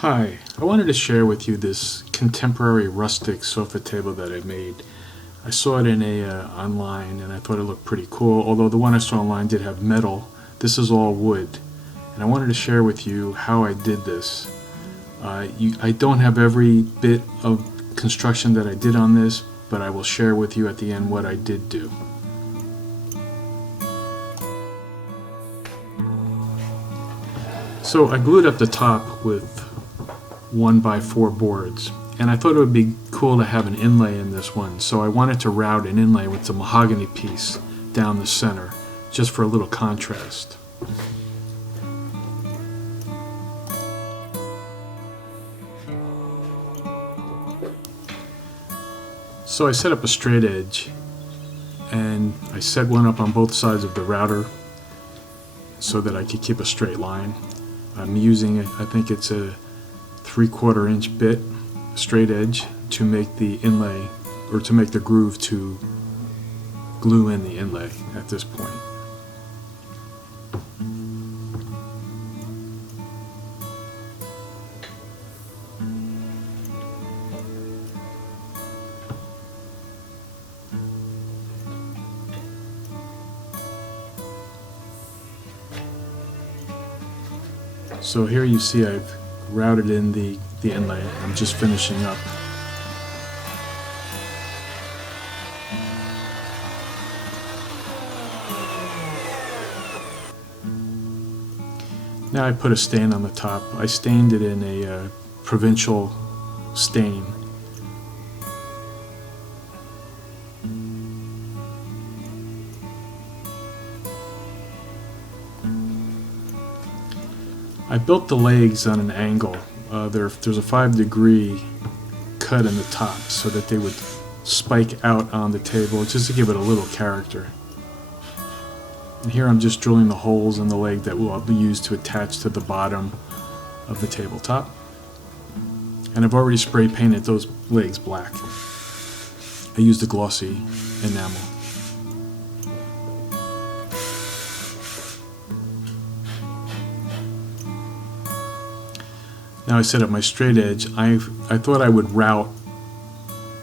Hi, I wanted to share with you this contemporary rustic sofa table that I made. I saw it in online and I thought it looked pretty cool, although the one I saw online did have metal. This is all wood, and I wanted to share with you how I did this. I don't have every bit of construction that I did on this, but I will share with you at the end what I did do. So I glued up the top with 1x4 boards, and I thought it would be cool to have an inlay in this one, so I wanted to route an inlay with the mahogany piece down the center, just for a little contrast. So I set up a straight edge, and I set one up on both sides of the router so that I could keep a straight line. I'm using, I think it's a 3/4 inch bit, straight edge, to make the inlay, or to make the groove to glue in the inlay at this point. So here you see I've routed in the inlay. I'm just finishing up. Now I put a stain on the top. I stained it in a provincial stain. I built the legs on an angle. There's a 5-degree cut in the top so that they would spike out on the table, just to give it a little character. And here I'm just drilling the holes in the leg that will be used to attach to the bottom of the tabletop. And I've already spray painted those legs black. I used a glossy enamel. Now I set up my straight edge. I thought I would route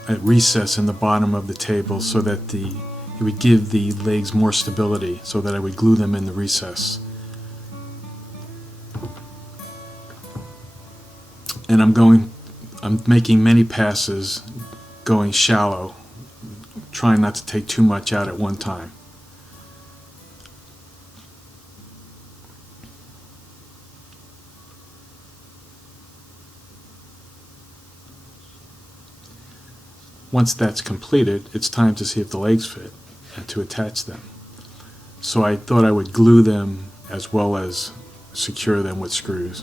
a recess in the bottom of the table so that it would give the legs more stability, so that I would glue them in the recess. And I'm making many passes, going shallow, trying not to take too much out at one time. Once that's completed, it's time to see if the legs fit and to attach them. So I thought I would glue them as well as secure them with screws.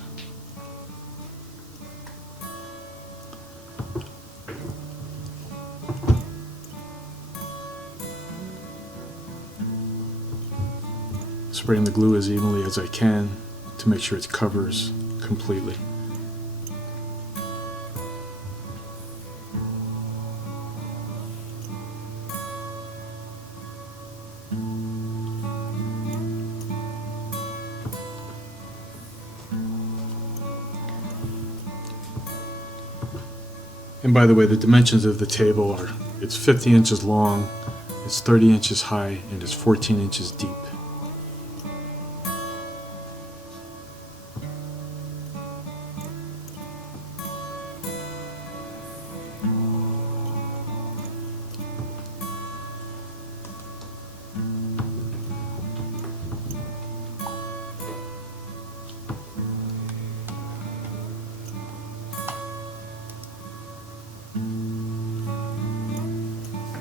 Spraying the glue as evenly as I can to make sure it covers completely. And by the way, the dimensions of the table are, it's 50 inches long, it's 30 inches high, and it's 14 inches deep.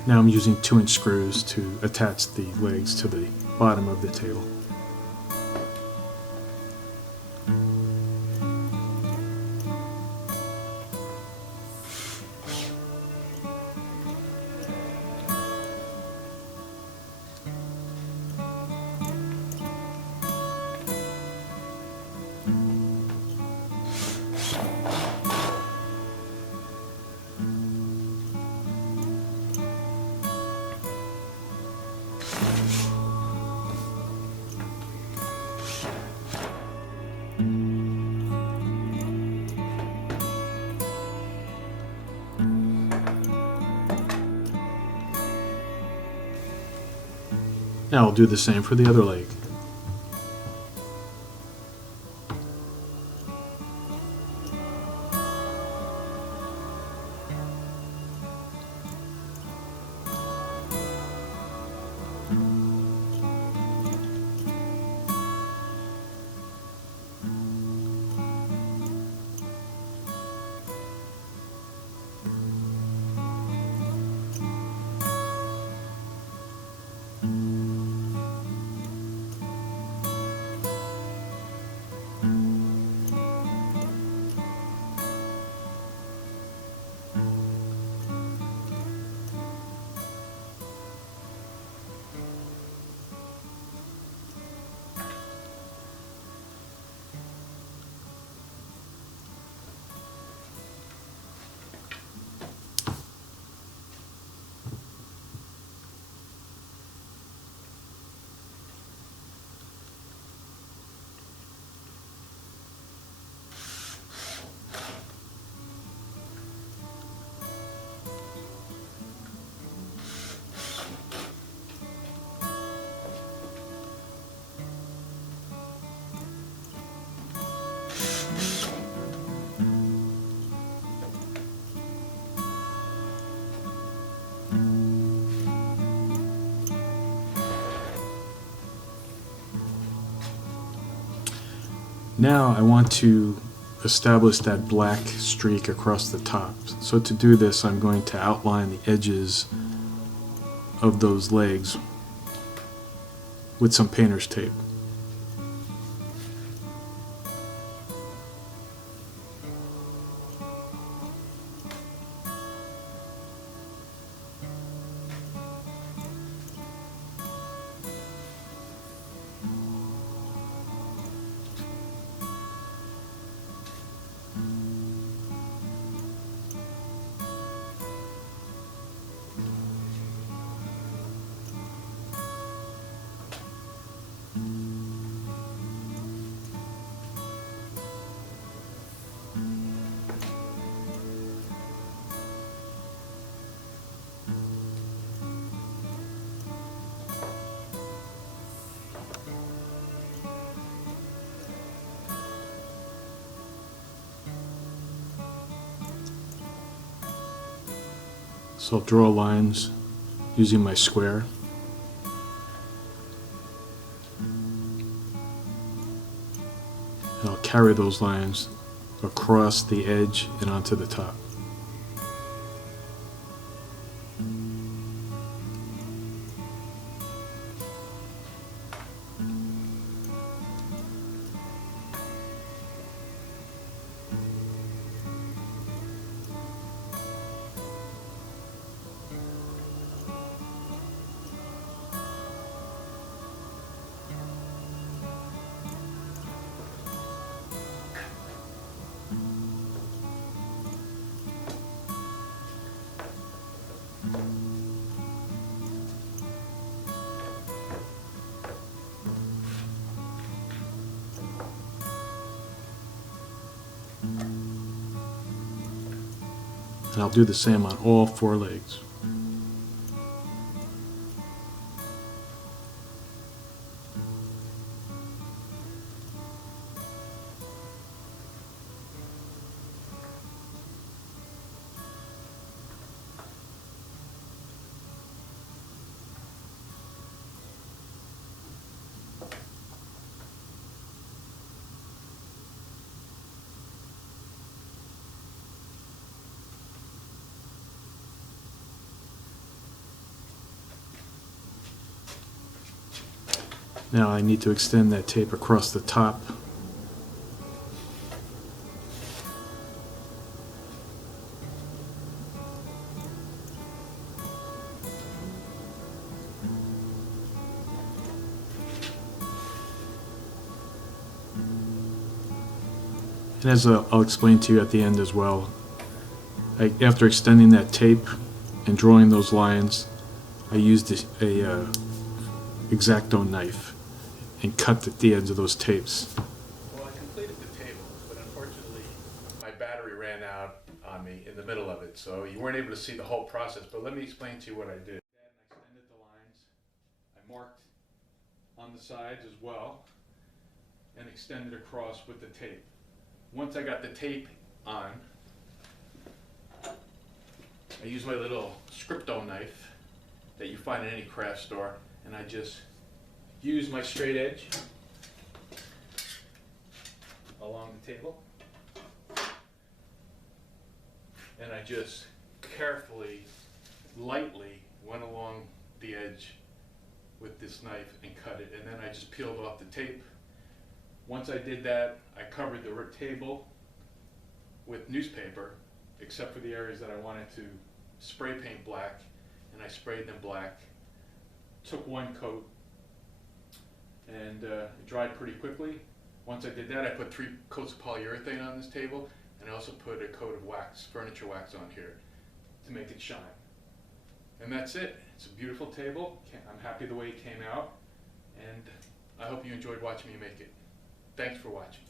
Now I'm using 2-inch screws to attach the legs to the bottom of the table. Now I'll do the same for the other leg. Now I want to establish that black streak across the top. So to do this, I'm going to outline the edges of those legs with some painter's tape. So I'll draw lines using my square. And I'll carry those lines across the edge and onto the top. And I'll do the same on all four legs. Now I need to extend that tape across the top. And as I'll explain to you at the end as well, after extending that tape and drawing those lines, I used a X-Acto knife and cut the ends of those tapes. Well, I completed the table, but unfortunately my battery ran out on me in the middle of it, so you weren't able to see the whole process. But let me explain to you what I did. I extended the lines. I marked on the sides as well and extend it across with the tape. Once I got the tape on, I use my little Scripto knife that you find in any craft store, and I just use my straight edge along the table, and I just carefully, lightly went along the edge with this knife and cut it, and then I just peeled off the tape. Once I did that, I covered the table with newspaper, except for the areas that I wanted to spray paint black, and I sprayed them black. Took one coat, and it dried pretty quickly. Once I did that, I put 3 coats of polyurethane on this table, and I also put a coat of wax, furniture wax on here to make it shine. And that's it. It's a beautiful table. I'm happy the way it came out, and I hope you enjoyed watching me make it. Thanks for watching.